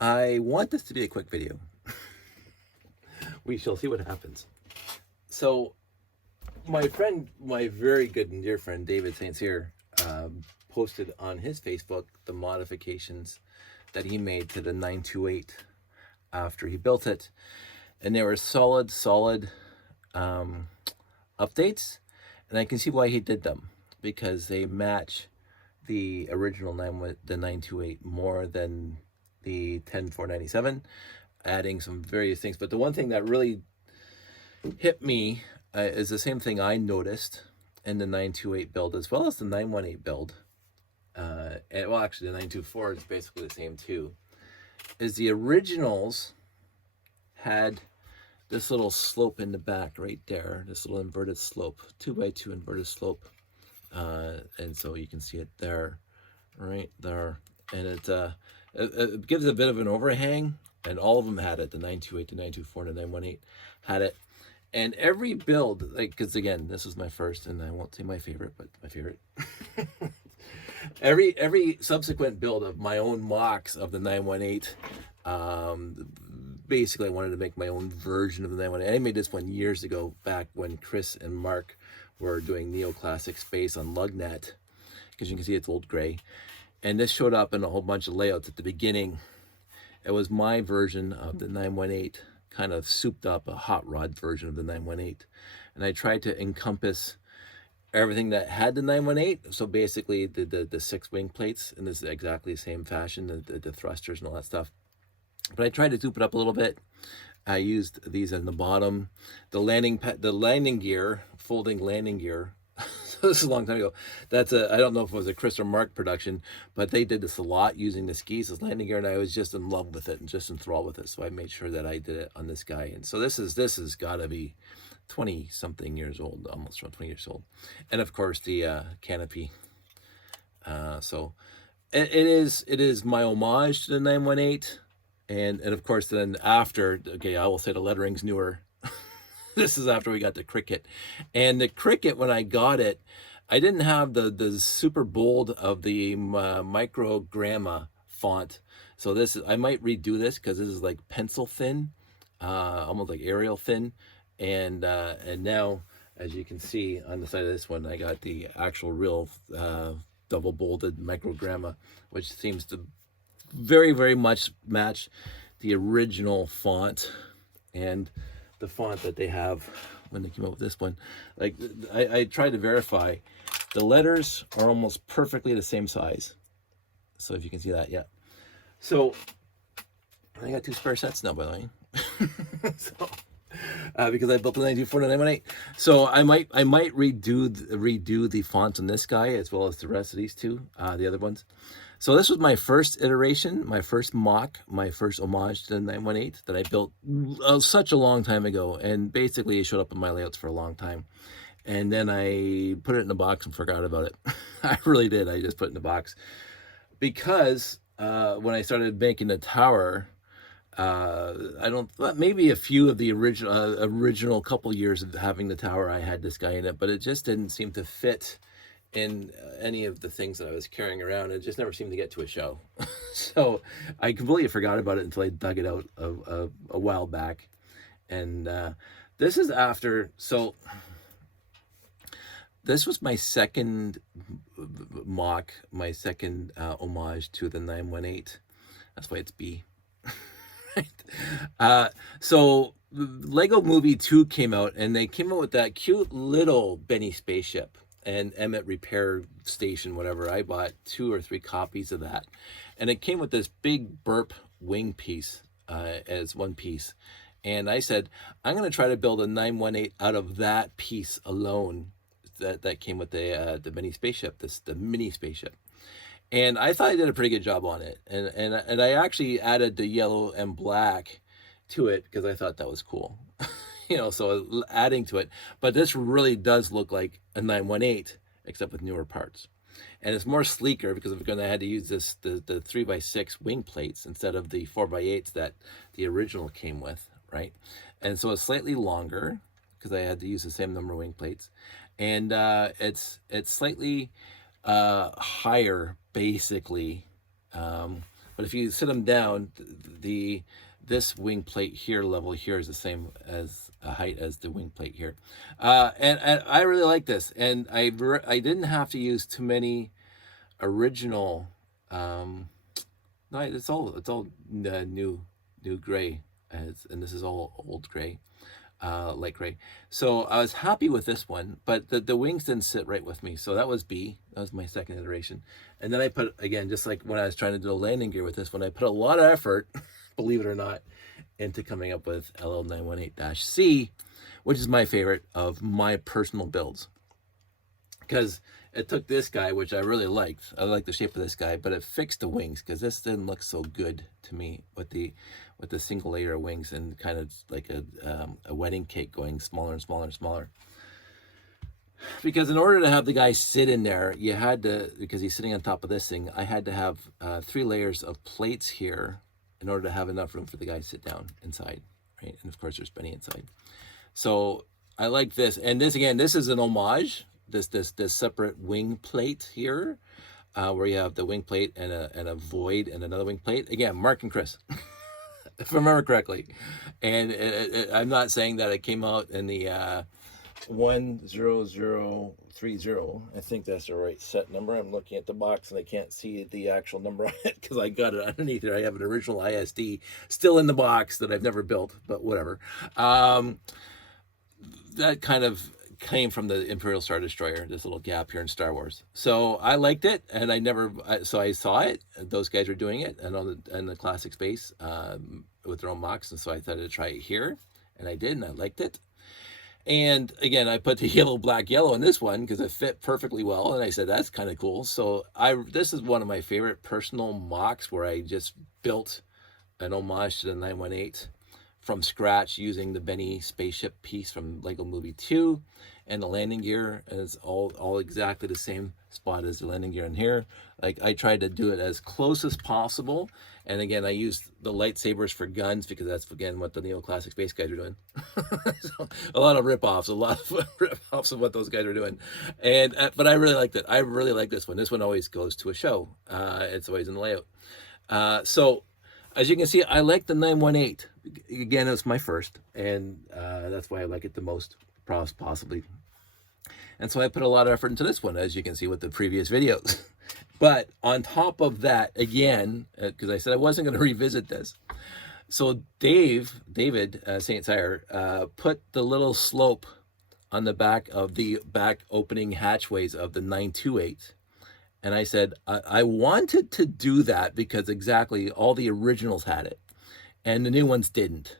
I want this to be a quick video. We shall see what happens. So, my very good and dear friend, David St. Cyr, posted on his Facebook the modifications that he made to the 928 after he built it. And they were solid updates. And I can see why he did them, because they match the original the 928 more than the 10497, adding some various things. But the one thing that really hit me is the same thing I noticed in the 928 build as well as the 918 build. And, well, actually, the 924 is basically the same too. Is the originals had this little slope in the back right there, this little inverted slope, 2x2 inverted slope. And so you can see it there, right there. And it gives a bit of an overhang, and all of them had it. The 928, the 924, and the 918 had it. And every build, like, because again, this was my first, and I won't say my favorite, but my favorite. every subsequent build of my own mocks of the 918, basically I wanted to make my own version of the 918. I made this one years ago, back when Chris and Mark were doing neoclassic space on Lugnet, because you can see it's old gray. And this showed up in a whole bunch of layouts at the beginning. It was my version of the 918, kind of souped up, a hot rod version of the 918. And I tried to encompass everything that had the 918. So basically the 6 wing plates in this exactly the same fashion, the thrusters and all that stuff. But I tried to soup it up a little bit. I used these on the bottom, the landing gear, folding landing gear. So this is a long time ago. That's I don't know if it was a Chris or Mark production, but they did this a lot using the skis as landing gear, and I was just in love with it and just enthralled with it. So I made sure that I did it on this guy. And so this has got to be 20 something years old, almost around 20 years old. And of course the canopy. So it is my homage to the 918. And of course, then after, okay, I will say the lettering's newer. This is after we got the Cricket. And the Cricket, when I got it, I didn't have the super bold of the microgramma font. So I might redo this, because this is like pencil thin, almost like Arial thin. And now, as you can see on the side of this one, I got the actual real double bolded microgramma, which seems to very, very much match the original font and the font that they have when they came up with this one. Like, I tried to verify, the letters are almost perfectly the same size. So if you can see that, yeah. So I got 2 spare sets now, by the way. So because I built the 924 and 918. So I might redo the fonts on this guy as well as the rest of these two, the other ones. So this was my first iteration, my first mock, my first homage to the 918 that I built such a long time ago. And basically it showed up in my layouts for a long time. And then I put it in a box and forgot about it. I really did. I just put it in the box. Because when I started making the tower, maybe a few of the original couple years of having the tower, I had this guy in it, but it just didn't seem to fit in any of the things that I was carrying around. It just never seemed to get to a show. So I completely forgot about it until I dug it out a while back. And this is after, so this was my second mock, my second homage to the 918. That's why it's B. So Lego Movie 2 came out, and they came out with that cute little Benny spaceship and Emmett repair station, whatever. I bought 2 or 3 copies of that, and it came with this big burp wing piece as one piece. And I said, I'm going to try to build a 918 out of that piece alone that came with the mini spaceship, the mini spaceship. And I thought I did a pretty good job on it. And I actually added the yellow and black to it because I thought that was cool. So adding to it. But this really does look like a 918, except with newer parts. And it's more sleeker because I had to use the 3x6 wing plates instead of the 4x8s that the original came with, right? And so it's slightly longer because I had to use the same number of wing plates. And it's slightly higher, basically, But if you sit them down, this wing plate here level here is the same as a height as the wing plate here. And I really like this. And I didn't have to use too many original, no, it's all new gray, and this is all old gray, light gray. So I was happy with this one, but the wings didn't sit right with me. So that was B. That was my second iteration. And then I put, again, just like when I was trying to do a landing gear with this one, I put a lot of effort, believe it or not, into coming up with LL918-C, which is my favorite of my personal builds. Because it took this guy, which I really liked. I like the shape of this guy, but it fixed the wings because this didn't look so good to me with the single layer of wings and kind of like a wedding cake going smaller and smaller and smaller. Because in order to have the guy sit in there, you had to, because he's sitting on top of this thing, I had to have 3 layers of plates here in order to have enough room for the guy to sit down inside, right? And of course there's Benny inside. So I like this. And this, again, this is an homage, this separate wing plate here, where you have the wing plate and a void and another wing plate. Again, Mark and Chris, if I remember correctly. And I'm not saying that it came out in the 10030. I think that's the right set number. I'm looking at the box and I can't see the actual number on it because I got it underneath there. I have an original ISD still in the box that I've never built, but whatever. That kind of came from the Imperial Star Destroyer, this little gap here in Star Wars. So I liked it, and so I saw it. Those guys were doing it, and on the classic space with their own mocks, and so I thought I'd try it here, and I did, and I liked it. And again, I put the yellow, black, yellow in this one because it fit perfectly well, and I said that's kind of cool. So this is one of my favorite personal mocks where I just built an homage to the 918 from scratch using the Benny spaceship piece from Lego Movie 2 and the landing gear, and it's all exactly the same spot as the landing gear in here. Like, I tried to do it as close as possible, and again, I used the lightsabers for guns because that's, again, what the neoclassic space guys are doing. So, a lot of rip-offs of what those guys are doing. And but I really liked it. I really like this one. This one always goes to a show. It's always in the layout. So as you can see, I like the 918. Again, it's my first, and that's why I like it the most, possibly. And so I put a lot of effort into this one, as you can see with the previous videos. But on top of that, again, because I said I wasn't going to revisit this, so David St. Cyr put the little slope on the back of the back opening hatchways of the 928. And I said, I wanted to do that because exactly all the originals had it and the new ones didn't.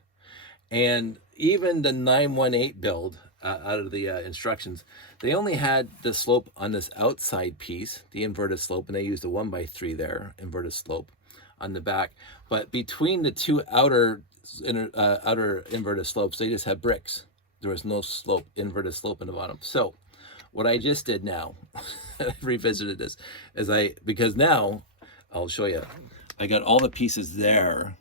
And even the 918 build, out of the instructions, they only had the slope on this outside piece, the inverted slope, and they used a 1x3 there, inverted slope on the back. But between the two outer inverted slopes, they just had bricks. There was no slope, inverted slope in the bottom. So what I just did now, I revisited this, because now I'll show you, I got all the pieces there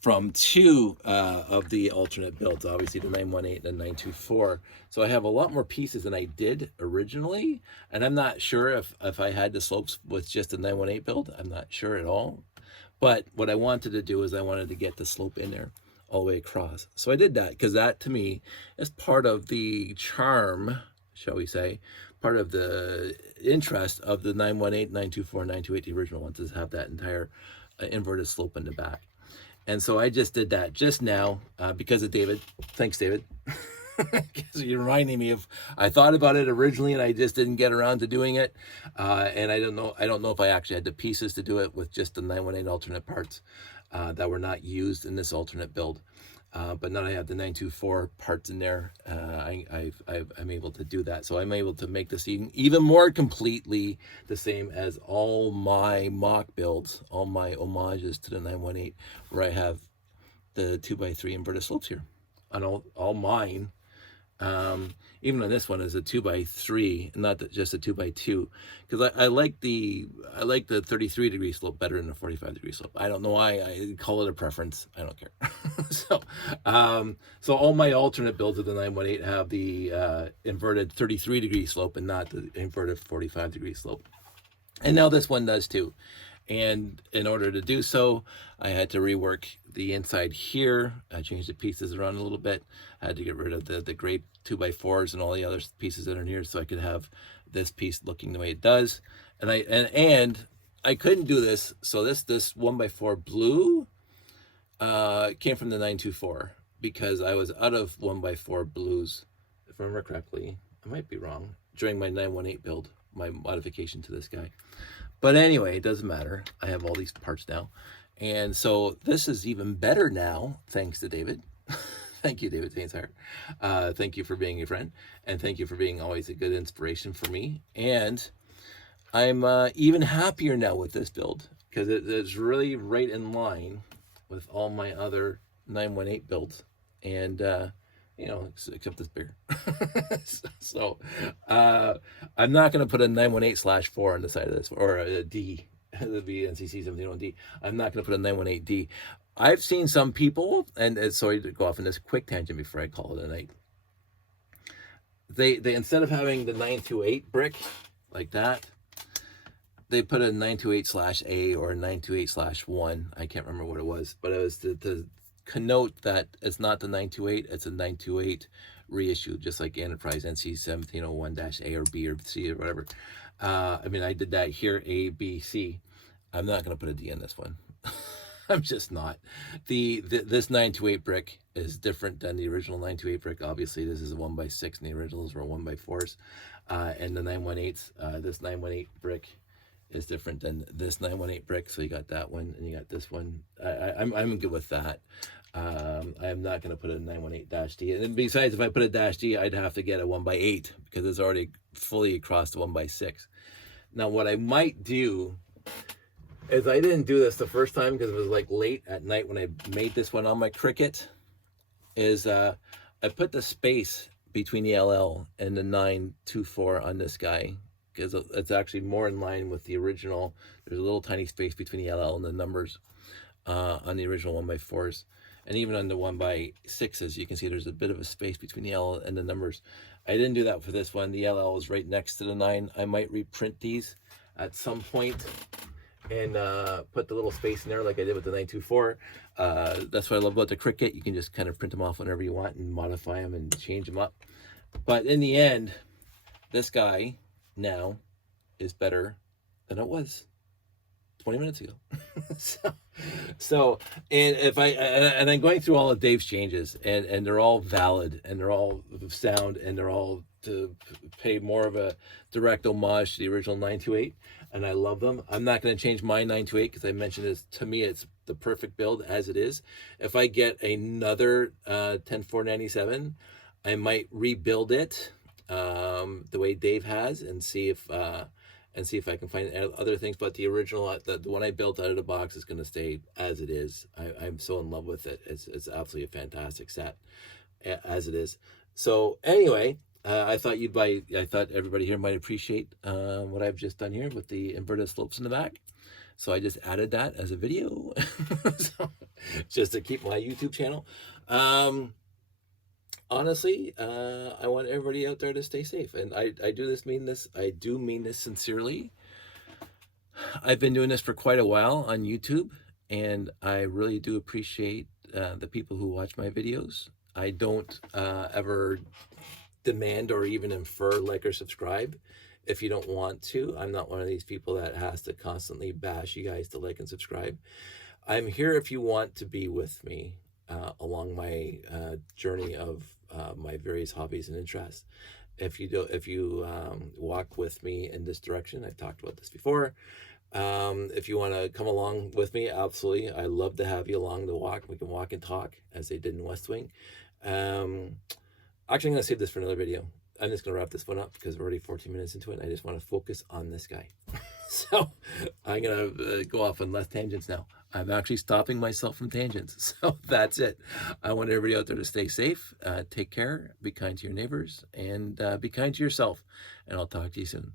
from 2 of the alternate builds, obviously the 918 and the 924. So I have a lot more pieces than I did originally, and I'm not sure if I had the slopes with just the 918 build. I'm not sure at all. But what I wanted to do is I wanted to get the slope in there all the way across. So I did that because that, to me, is part of the charm, shall we say, part of the interest of the 918, 924, 928, the original ones, is have that entire inverted slope in the back. And so I just did that just now because of David. Thanks, David. Because you're reminding me of, I thought about it originally and I just didn't get around to doing it. And I don't know if I actually had the pieces to do it with just the 918 alternate parts that were not used in this alternate build. But now I have the 924 parts in there. I'm able to do that. So I'm able to make this even more completely the same as all my mock builds, all my homages to the 918, where I have the 2x3 inverted slopes here on all mine. Even on this one is a 2x3, not just a 2x2, because I like the 33-degree slope better than the 45-degree slope. I don't know why. I call it a preference. I don't care. So all my alternate builds of the 918 have the inverted 33-degree slope and not the inverted 45-degree slope. And now this one does too. And in order to do so, I had to rework the inside here. I changed the pieces around a little bit. I had to get rid of the gray 2x4s and all the other pieces that are in here so I could have this piece looking the way it does. And I couldn't do this. So this 1x4 blue came from the 924 because I was out of 1x4 blues, if I remember correctly. I might be wrong, during my 918 build, my modification to this guy. But anyway, it doesn't matter. I have all these parts now. And so this is even better now, thanks to David. Thank you, David Tainshire. Thank you for being a friend. And thank you for being always a good inspiration for me. And I'm even happier now with this build because it's really right in line with all my other 918 builds. And you know, except this bigger. So I'm not going to put a 918/4 on the side of this, or a D. It'll be NCC 701D. I'm not going to put a 918D. I've seen some people, and sorry to go off on this quick tangent before I call it a night. They instead of having the 928 brick like that, they put a 928/A or a 928/1. I can't remember what it was, but it was to connote that it's not the 928, it's a 928 reissue, just like Enterprise NC 1701-A or B or C or whatever. I mean, I did that here, A, B, C. I'm not going to put a D on this one. I'm just not. This 928 brick is different than the original 928 brick. Obviously, this is a 1x6 and the originals were 1x4s. And the 918s, this 918 brick is different than this 918 brick. So you got that one and you got this one. I'm good with that. I'm not going to put a 918-D. And besides, if I put a -D, I'd have to get a 1x8 because it's already fully across the 1x6. Now, what I might do is I didn't do this the first time because it was like late at night when I made this one on my Cricut, is I put the space between the LL and the 924 on this guy because it's actually more in line with the original. There's a little tiny space between the LL and the numbers on the original 1x4s. And even on the 1x6s, you can see there's a bit of a space between the L and the numbers. I didn't do that for this one. The LL is right next to the 9. I might reprint these at some point and put the little space in there like I did with the 924. That's what I love about the Cricut. You can just kind of print them off whenever you want and modify them and change them up. But in the end, this guy now is better than it was 20 minutes ago. so and I'm going through all of Dave's changes, and they're all valid, and they're all sound, and they're all to pay more of a direct homage to the original 928, and I love them. I'm not going to change my 928 because I mentioned this. To me, it's the perfect build as it is. If I get another 10497, I might rebuild it the way Dave has, and see if I can find other things. But the original, the one I built out of the box, is going to stay as it is. I'm so in love with it. It's absolutely a fantastic set as it is. So anyway, I thought everybody here might appreciate what I've just done here with the inverted slopes in the back. So I just added that as a video, so, just to keep my YouTube channel. Honestly, I want everybody out there to stay safe, and I do mean this sincerely. I've been doing this for quite a while on YouTube, and I really do appreciate the people who watch my videos. I don't ever demand or even infer like or subscribe if you don't want to. I'm not one of these people that has to constantly bash you guys to like and subscribe. I'm here if you want to be with me along my journey of my various hobbies and interests. If you walk with me in this direction, I've talked about this before. If you want to come along with me, absolutely. I love to have you along the walk. We can walk and talk as they did in West Wing. Actually, I'm going to save this for another video. I'm just going to wrap this one up because we're already 14 minutes into it. And I just want to focus on this guy. So I'm going to go off on less tangents now. I'm actually stopping myself from tangents. So that's it. I want everybody out there to stay safe. Take care. Be kind to your neighbors. And be kind to yourself. And I'll talk to you soon.